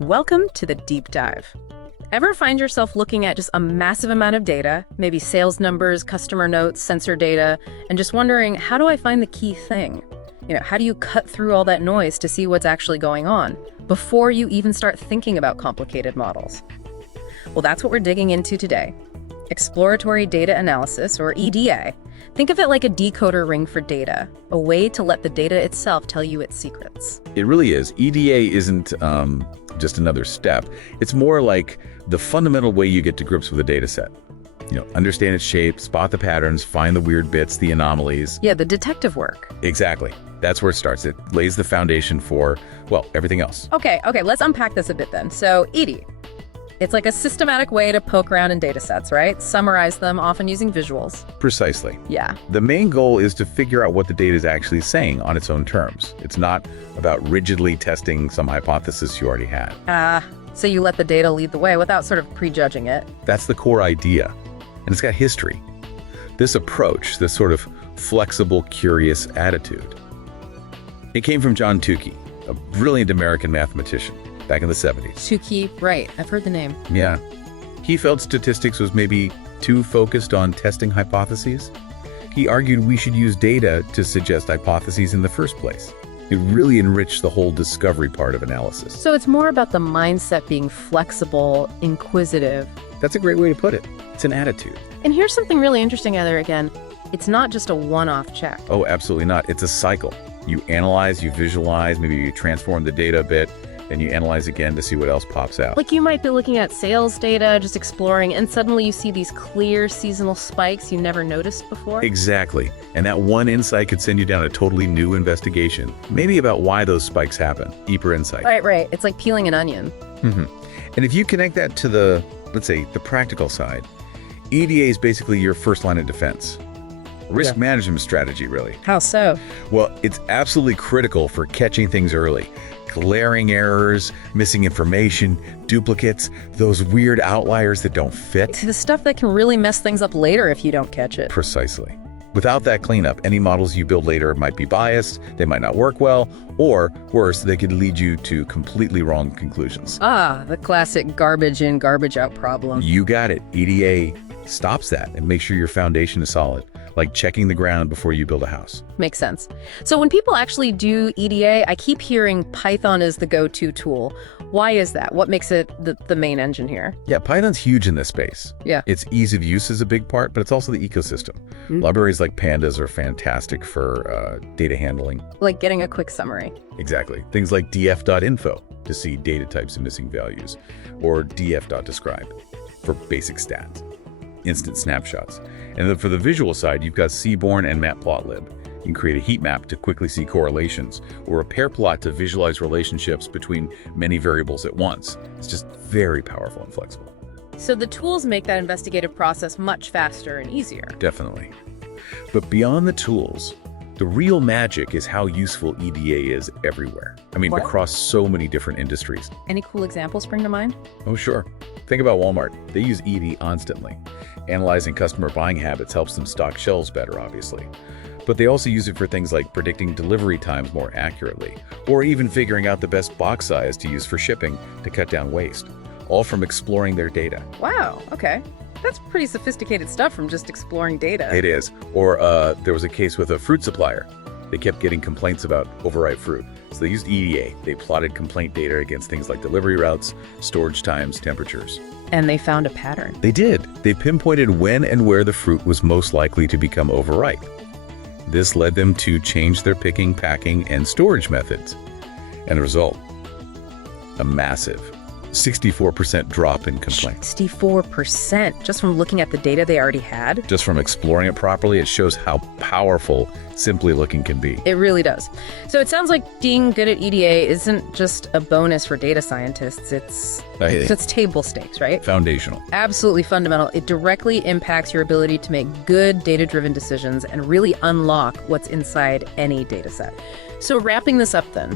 Welcome to the deep dive. Ever find yourself looking at just a massive amount of data, maybe sales numbers, customer notes, sensor data, and just wondering, how do I find the key thing? How do you cut through all that noise to see what's actually going on before you even start thinking about complicated models? Well, that's what we're digging into today. Exploratory Data Analysis, or EDA. Think of it like a decoder ring for data, a way to let the data itself tell you its secrets. It really is. EDA isn't just another step. It's more like the fundamental way you get to grips with a data set. Understand its shape, spot the patterns, find the weird bits, the anomalies. Yeah, the detective work. Exactly. That's where it starts. It lays the foundation for, well, everything else. Okay, let's unpack this a bit then. So, ED. It's like a systematic way to poke around in data sets, right? Summarize them, often using visuals. Precisely. Yeah. The main goal is to figure out what the data is actually saying on its own terms. It's not about rigidly testing some hypothesis you already had. So you let the data lead the way without sort of prejudging it. That's the core idea. And it's got history. This approach, this sort of flexible, curious attitude, it came from John Tukey, a brilliant American mathematician back in the 70s. Tukey, right. I've heard the name. Yeah. He felt statistics was maybe too focused on testing hypotheses. He argued we should use data to suggest hypotheses in the first place. It really enriched the whole discovery part of analysis. So it's more about the mindset being flexible, inquisitive. That's a great way to put it. It's an attitude. And here's something really interesting, Heather, again. It's not just a one-off check. Oh, absolutely not. It's a cycle. You analyze, you visualize, maybe you transform the data a bit, then you analyze again to see what else pops out. Like you might be looking at sales data, just exploring, and suddenly you see these clear seasonal spikes you never noticed before. Exactly. And that one insight could send you down a totally new investigation, maybe about why those spikes happen. Deeper insight. Right. It's like peeling an onion. And if you connect that to the, let's say, the practical side, EDA is basically your first line of defense. Risk management strategy, really. How so? Well, it's absolutely critical for catching things early. Glaring errors, missing information, duplicates, those weird outliers that don't fit. The stuff that can really mess things up later if you don't catch it. Precisely. Without that cleanup, any models you build later might be biased, they might not work well, or worse, they could lead you to completely wrong conclusions. The classic garbage in, garbage out problem. You got it. EDA stops that and makes sure your foundation is solid, like checking the ground before you build a house. Makes sense. So when people actually do EDA, I keep hearing Python is the go-to tool. Why is that? What makes it the main engine here? Yeah, Python's huge in this space. Yeah. Its ease of use is a big part, but it's also the ecosystem. Libraries like pandas are fantastic for data handling. Like getting a quick summary. Exactly. Things like df.info to see data types and missing values, or df.describe for basic stats, instant snapshots. And then for the visual side, you've got Seaborn and Matplotlib. You can create a heat map to quickly see correlations, or a pair plot to visualize relationships between many variables at once. It's just very powerful and flexible. So the tools make that investigative process much faster and easier. Definitely. But beyond the tools, the real magic is how useful EDA is everywhere. What? Across so many different industries. Any cool examples spring to mind? Oh, sure. Think about Walmart. They use ED constantly. Analyzing customer buying habits helps them stock shelves better, obviously. But they also use it for things like predicting delivery times more accurately, or even figuring out the best box size to use for shipping to cut down waste, all from exploring their data. Wow, okay. That's pretty sophisticated stuff from just exploring data. It is. Or there was a case with a fruit supplier. They kept getting complaints about overripe fruit. So they used EDA. They plotted complaint data against things like delivery routes, storage times, temperatures. And they found a pattern. They did. They pinpointed when and where the fruit was most likely to become overripe. This led them to change their picking, packing, and storage methods. And the result, a massive 64% drop in complaints. 64%, just from looking at the data they already had? Just from exploring it properly, it shows how powerful simply looking can be. It really does. So it sounds like being good at EDA isn't just a bonus for data scientists, it's table stakes, right? Foundational. Absolutely fundamental. It directly impacts your ability to make good data-driven decisions and really unlock what's inside any data set. So wrapping this up then,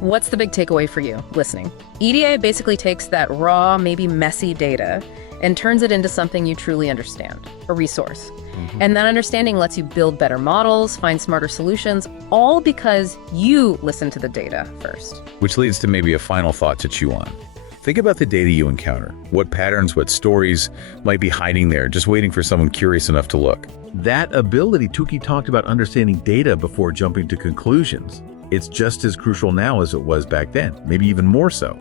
what's the big takeaway for you listening? EDA basically takes that raw, maybe messy data and turns it into something you truly understand, a resource. And that understanding lets you build better models, find smarter solutions, all because you listen to the data first. Which leads to maybe a final thought to chew on. Think about the data you encounter. What patterns, what stories might be hiding there, just waiting for someone curious enough to look. That ability, Tukey talked about understanding data before jumping to conclusions. It's just as crucial now as it was back then, maybe even more so.